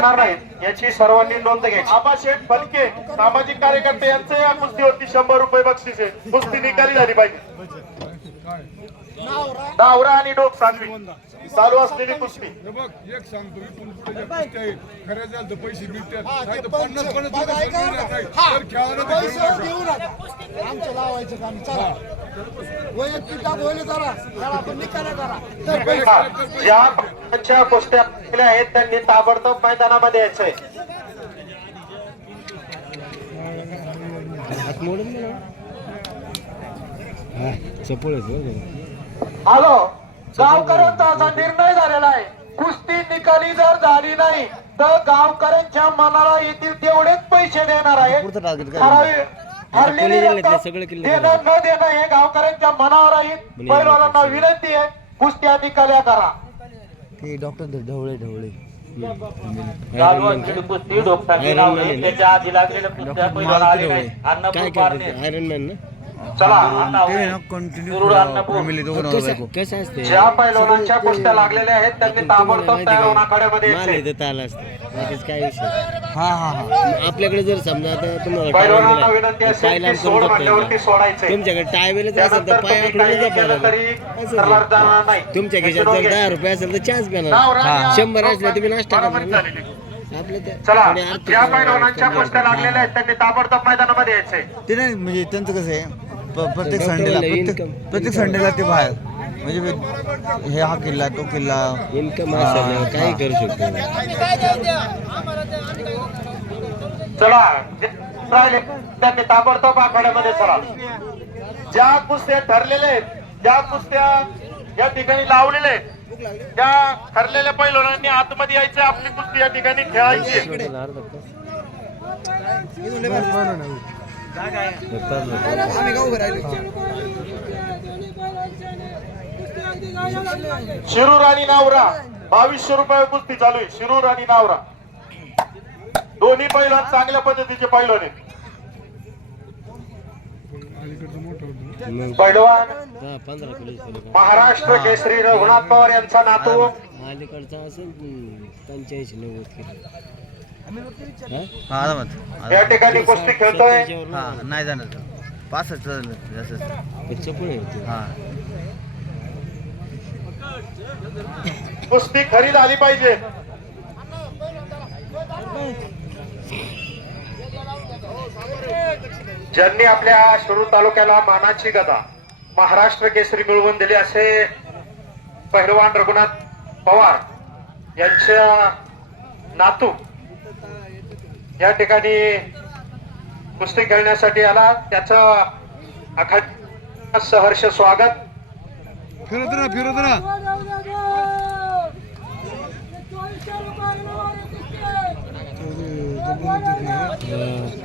करणार नाहीत याची सर्वांनी नोंद घ्यायची. आबा शेठ फलके सामाजिक कार्यकर्ते यांचे या कुस्तीवरती शंभर रुपये बक्षीस आहे. कुस्ती निकाली झाली पाहिजे. डावरा आणि डोक सांगवी चालू असलेली कुस्ती. बघ एक सांगतो पैसे मिळतात वैयक्तिक करा. ज्या पक्षांच्या कुस्त्या केल्या आहेत त्यांनी ताबडतोब मैदानामध्ये यायचंय. हॅलो गावकऱ्यांचा असा निर्णय झालेला आहे. कुस्ती निकाली जर झाली नाही तर गावकऱ्यांच्या मनाला येतील तेवढेच पैसे देणार आहे ठराविक- ठरलेली रक्कम देणं न देणं हे गावकऱ्यांच्या मनावर आहे पैलवानांना विनंती आहे. कुस्त्या निकाल्या करा. ते डॉक्टर ढवळे ढवळे. कुस्ती त्याच्या आधी लागलेल्या कुस्त्या पहिला आले नाही. काय अन्नपूर करते पारणे आयरन मॅन ना? चला शिरूर अन्नपूर कसं कसं असते. ज्या पैलवानांच्या कुस्त्या लागलेल्या आहेत त्यांनी ताबडतोब तयार होऊन आखाड्यामध्ये माल यायचंय येतं आला असतं. बाकीच काय विषय? हा हा हा. आपल्याकडे जर समजा आता तुम्हाला पैलवानांना टाळा विनंती दिला, असेल पाय की? सोड तुमच्याकडे टायवेलच असेल तर त्यानंतर पाय तुम्ही आखडून काही केलं जपायला तरी असं करणार जाणार नाही. तुमच्या खिशात जर दहा. रुपये असेल तर चान्स घेणार. शंभर असले तुम्ही नाश्ता करणार. झालेली. ना आपलं ते चला थोडे अर्थ ज्या पैलवानांच्या कुस्त्या लागलेल्या आहेत त्यांनी ताबडतोब मैदानामध्ये यायचंय. ते नाही म्हणजे त्यांचं कसं आहे प- प्रत्येक संडेला प्रत्येक संडेला ते बाहेर. म्हणजे वे- हे हा किल्ला तो किल्ला. इन्कम काही करू शकतो चला जे राहिले त्यांनी ताबडतोब आखाड्यामध्ये चला. ज्या कुस्त्या ठरलेल्या आहेत ज्या कुस्त्या या ठिकाणी लावलेल्या आहेत त्या ठरलेल्या पैलवानांनी आतमध्ये यायचं आपली कुस्ती या ठिकाणी खेळायची आहे. शिरूर आणि नावरा. बावीसशे रुपये कुस्ती चालू आहे. शिरूर आणि नावरा. दोन्ही पैलवान चांगल्या पद्धतीचे पैलवान आहेत. पैलवान महाराष्ट्र केसरी रघुनाथ पवार यांचा नातू. अलीकडचा असेल पंच्याऐंशी नव्वद किलो. हा? हा आरामात या ठिकाणी कुस्ती खेळतोय. हा नाही जाणार तो. पासष्ट झालं होते हा. कुस्ती खरी झाली पाहिजे. ज्यांनी आपल्या शिरूर तालुक्याला मानाची गदा महाराष्ट्र केसरी मिळवून दिली असे पहिलवान रघुनाथ पवार यांच्या नातू या ठिकाणी कुस्ती खेळण्यासाठी आला त्याचं अखंड सहर्ष स्वागत फिरत राहा फिरत राहा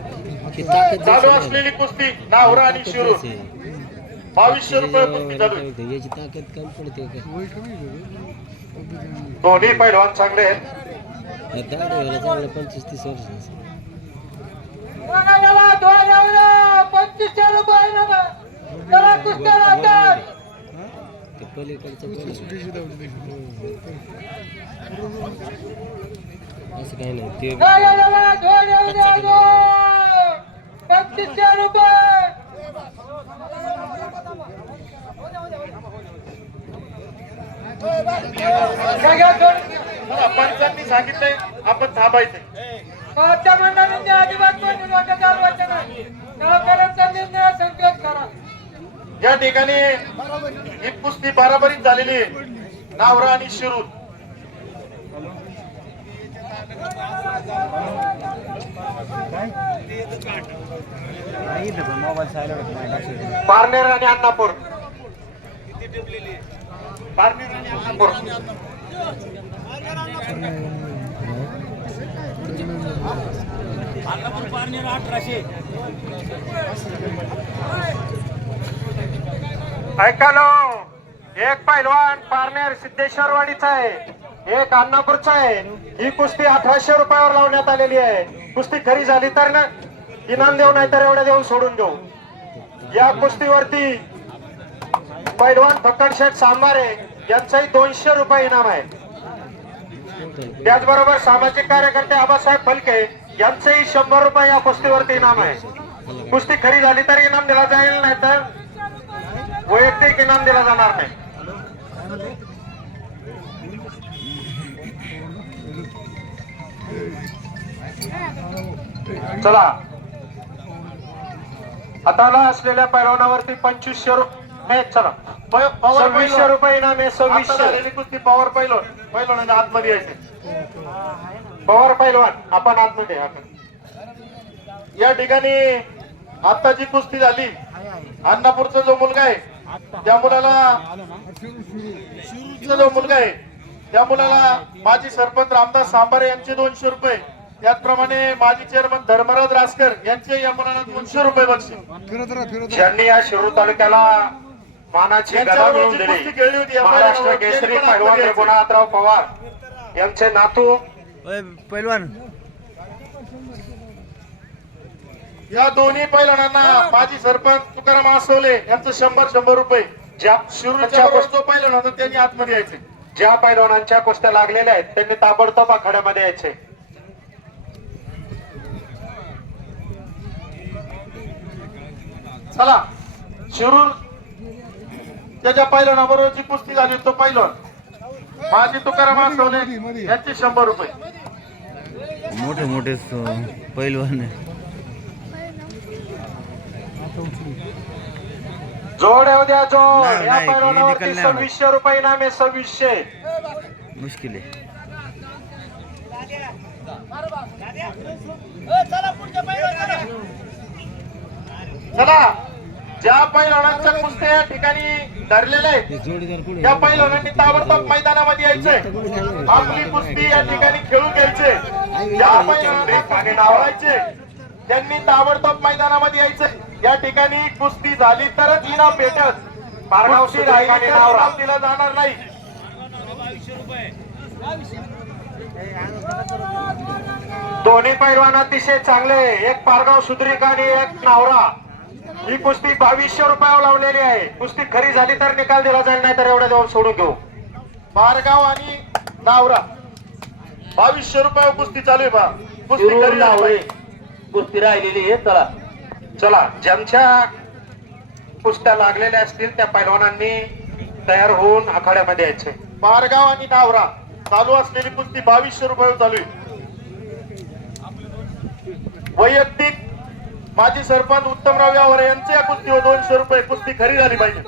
चालू. असलेली कुस्ती नावरा आणि आहे. बावीसशे रुपये कुस्ती चालू आहे. याची याची ताकद कम पडते का? दोन्ही पैलवान चांगले आहेत चांगलं पंचवीस तीस वर्ष असं काही नाही ते. पंचवीसशे रुपये पंचांनी सांगितलंय आपण थांबायचंय मागच्या मंडळींनी अजिबात कोणी नोटा चालवायच्या नाही गावकऱ्यांचा निर्णय संकेत करा या ठिकाणी ही कुस्ती बराबरीत झालेली नावरा आणि शिरूर. पारनेर आणि अण्णापूर पारनेर आणि अण्णापूर ऐकालो हो. एक पैलवान पारनेर सिद्धेश्वरवाडीचा आहे. एक अन्नापूरचा आहे. ही कुस्ती अठराशे रुपयावर लावण्यात आलेली आहे. कुस्ती खरी झाली तर ना इनाम देऊ नाही तर एवढ्या देऊन सोडून देऊ. या कुस्तीवरती पैलवान फक्कड शेठ सांबारे यांचाही दोनशे रुपये इनाम आहे. त्याचबरोबर सामाजिक कार्यकर्ते आबासाहेब फलके यांचंही शंभर रुपये या कुस्तीवरती इनाम आहे. कुस्ती खरी झाली तर इनाम दिला जाईल नाही तर वैयक्तिक इनाम दिला जाणार नाही. चला. हाताला असलेल्या पैलवानावरती पंचवीसशे रुपये चला. सव्वीसशे पैलवान. रुपये इनाम आहे सव्वीसशे. कुस्ती पवार पहिलो पहिलवानाने आतमध्ये यायचे. पवार पैलवान आपण आतमध्ये या. या ठिकाणी आता जी कुस्ती झाली. अन्नापूरचा जो मुलगा आहे त्या मुलाला जो मुलगा आहे त्या मुलाला माजी सरपंच रामदास सांबारे यांचे दोनशे रुपये. त्याचप्रमाणे माजी चेअरमन धर्मराज रासकर यांचे या मुलाला दोनशे रुपये बक्षीस. ज्यांनी या शिरूर तालुक्याला मानाची गदा दिली. महाराष्ट्र केसरी पैलवान रघुनाथराव पवार यांचे नातू पैलवान. या दोन्ही पैलवानांना माजी सरपंच तुकाराम आसवले यांचं शंभर शंभर रुपये. ज्या शिरूरच्या जो पैलवान होता त्यांनी आतमध्ये यायचे. ज्या पैलवानांच्या कुस्त्या लागलेल्या आहेत त्यांनी ताबडतोब आखाड्यामध्ये यायचे. चला शिरूर त्याच्या पैलवानाबरोबर जी कुस्ती झाली तो पैलवान. माजी तुकाराम आसवले यांचे शंभर रुपये. मोठे मोठे स- पैलवान आहे. जोड येऊ द्या जोड. नाही, या नाही, पैलवानावरती निकाल नाही होणार. सव्वीसशे रुपये इनाम आहे सव्वीसशे. मुश्किल आहे. चला. ज्या पैलवानांच्या कुस्त्या या ठिकाणी धरलेल्या आहेत त्या पैलवानांनी ताबडतोब मैदानामध्ये यायचे आपली कुस्ती या ठिकाणी खेळून घ्यायचे. ज्या पैलवानांनी धावायचे त्यांनी ताबडतोब मैदानामध्ये यायचे या ठिकाणी कुस्ती झाली तरच इनाम भेटत कुस्ती राहिली तर दिला जाणार नाही. दोन्ही पैलवान अतिशय चांगले. एक पारगाव सुद्रिका आणि एक नावरा. ही कुस्ती बावीसशे रुपयावर लावलेली आहे. कुस्ती खरी झाली तर निकाल दिला जाईल नाही तर एवढ्या देऊन सोडून घेऊ. मारगाव आणि नावरा. बावीसशे रुपये कुस्ती चालू आहे बा. कुस्ती खरी झाली पाहिजे. कुस्ती राहिलेली आहे चला. चला ज्यांच्या कुस्त्या लागलेल्या असतील त्या पैलवानांनी तयार होऊन आखाड्यामध्ये यायचे. मारगाव आणि नावरा. चालू असलेली कुस्ती बावीसशे रुपये चालू आहे. वैयक्तिक माजी सरपंच उत्तमराव यावर यांचे या कुस्तीवर दोनशे रुपये कुस्ती खरी झाली पाहिजे.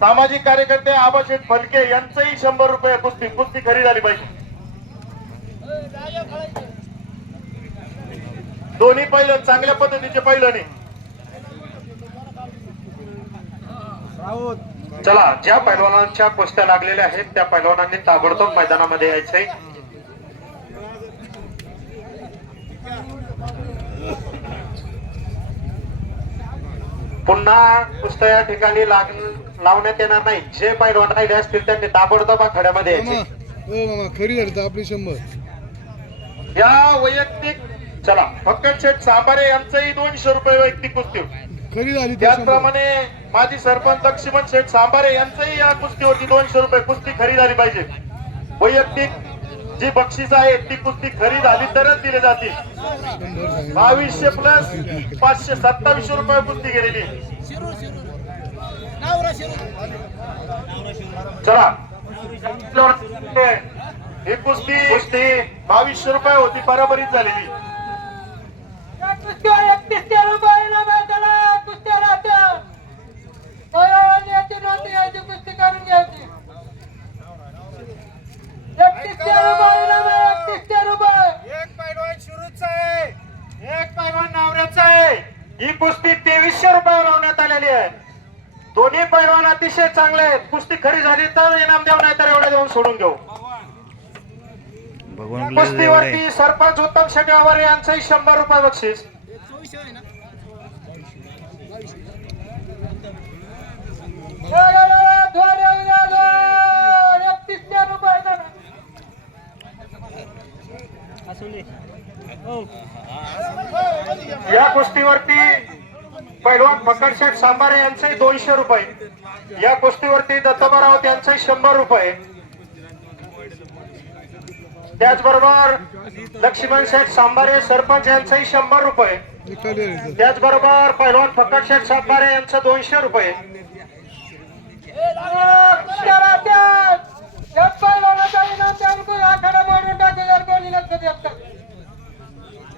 सामाजिक कार्यकर्ते आबाशेठ फलके यांचंही शंभर रुपये कुस्ती कुस्ती खरी झाली पाहिजे. दोन्ही पहिलं चांगल्या पद्धतीचे पहिलं चला ज्या पैलवानांच्या कुस्त्या लागलेल्या आहेत त्या पैलवानांनी ताबडतोब मैदानामध्ये यायचंय. पुन्हा कुस्त्या या ठिकाणी लाग लावण्यात येणार नाही. जे पैलवान राहिले असतील त्यांनी ताबडतोब आखाड्यामध्ये यायचे. मामा खरी आपली शंभर. या वैयक्तिक चला फक्कड शेठ सांबारे यांचंही दोनशे रुपये वैयक्तिक कुस्ती खरी झाली त्याचप्रमाणे माजी सरपंच लक्ष्मण शेठ सांबारे यांचंही या कुस्तीवरती दोनशे रुपये कुस्ती खरी झाली पाहिजे. वैयक्तिक जी बक्षीस आहे ती कुस्ती खरी झाली तरच दिली जातील. बावीसशे प्लस पाचशे सत्तावीसशे रुपये कुस्ती गेलेली चला. ही कुस्ती कुस्ती. बावीसशे रुपये होती बरोबरीच झालेली कुस्त्या एकतीसशे रुपयाला मैदानात कुस्त्या राहत्या पैलवान याची नोंद घ्यायची कुस्ती करून घ्यायची एकतीसशे रुपयाला एकतीसशे रुपये एक पैलवान शिरूरचा आहे. एक पैलवान नावऱ्याचा आहे. ही कुस्ती तेवीसशे रुपयावर लावण्यात आलेली आहे. दोन्ही पैलवान अतिशय चांगले आहेत. कुस्ती खरी झाली तर इनाम देऊ नाही तर एवढे देऊन सोडून घेऊ. कुस्तीवरती सरपंच उत्तम शेट्यावर यांचंही शंभर रुपये बक्षीस. दोन येऊ द्या, दोन. एकतीसशे रुपये देणार. या कुस्तीवरती पैलवान पकडशेठ सांबारे यांचे दोनशे रुपये. या कुस्तीवरती दत्तबा राऊत यांचे शंभर रुपये. त्याचबरोबर लक्ष्मण शेठ सांबारे सरपंच यांचंही शंभर रुपये. त्याचबरोबर पैलवान फकट शेठ सांबारे यांचं दोनशे रुपये.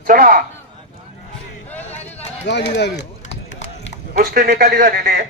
चला. झाली झाली कुस्ती निकाली झालेली आहे.